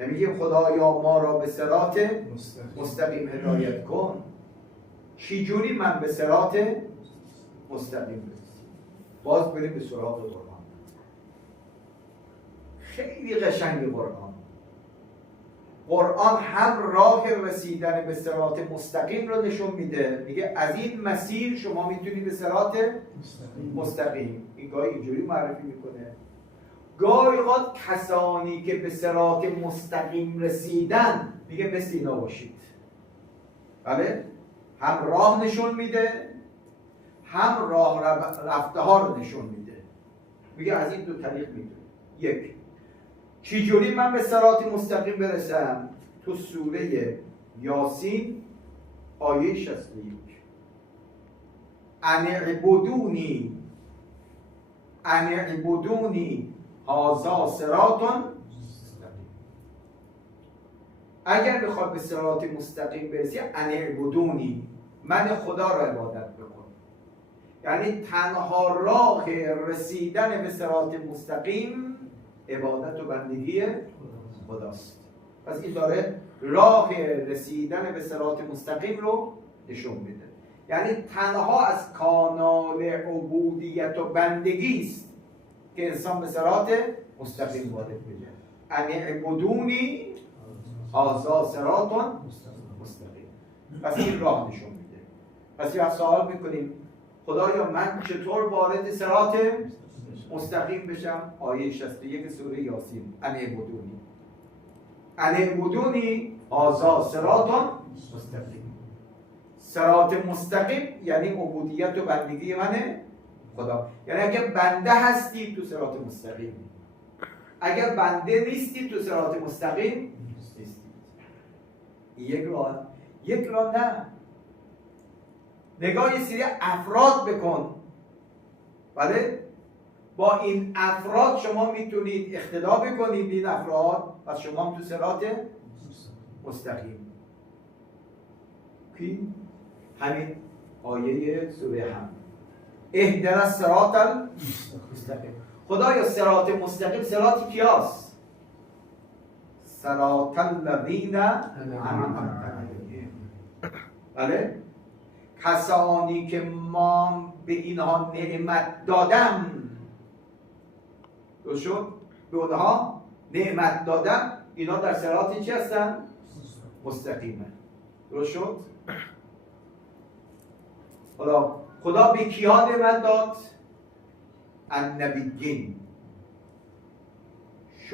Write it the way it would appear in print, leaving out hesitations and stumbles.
نمیگه خدایا ما را به صراط مستقیم هدایت کن. چی جوری من به صراط مستقیم برسیم؟ باز بریم به سراغ قرآن. خیلی قشنگ قرآن هم راه رسیدن به صراط مستقیم رو نشون میده. میگه از این مسیر شما میتونی به صراط مستقیم. این گاهی اینجوری معرفی میکنه، گاهی اوقات کسانی که به صراط مستقیم رسیدن میگه مثل اینا باشید. بله، هم راه نشون میده، هم راه رفته ها رو نشون میده. میگه از این دو طریق میتونی. یک، چجوری من به صراط مستقیم برسم؟ تو سوره یاسین آیه 61 ان اعبدونی هذا صراط مستقیم. اگر بخواد به صراط مستقیم برسی، ان اعبدونی، من خدا را عبادت بکن. یعنی تنها راه رسیدن به صراط مستقیم عبادت و بندگی خداست. پس این داره راه رسیدن به صراط مستقیم رو نشون میده. یعنی تنها از کانال عبودیت و بندگی است که انسان به صراط مستقیم وارد بشه. ان اعبدونی هذا صراط مستقیم. پس این راه نشون میده. پس یه سوال میکنیم خدایا من چطور وارد صراط مستقیم بشم؟ آیه 61 سوره یاسین ان اعبدونی هذا صراط مستقیم. صراط مستقیم یعنی عبودیت و بندگی منه خدا. یعنی اگر بنده هستی تو صراط مستقیم، اگر بنده نیستی تو صراط مستقیم نیستی. یک راه نه. نگاه یه سری افراد بکن. بله، با این افراد شما میتونید اقتدا بکنید به این افراد، پس شما هم تو صراط مستقیم. کی؟ همین آیه سوره حمد اهدنا الصراط المستقیم. خدایا صراط مستقیم صراط کیاست؟ صراط الذین انعمت علیهم. بله، کسانی که ما به اینها نعمت دادم. درست شد؟ به اونها نعمت دادم، اینا در صراط چی هستن؟ مستقیمه. درست شد؟ حالا خدا به کیا نعمت داد؟ النبیین.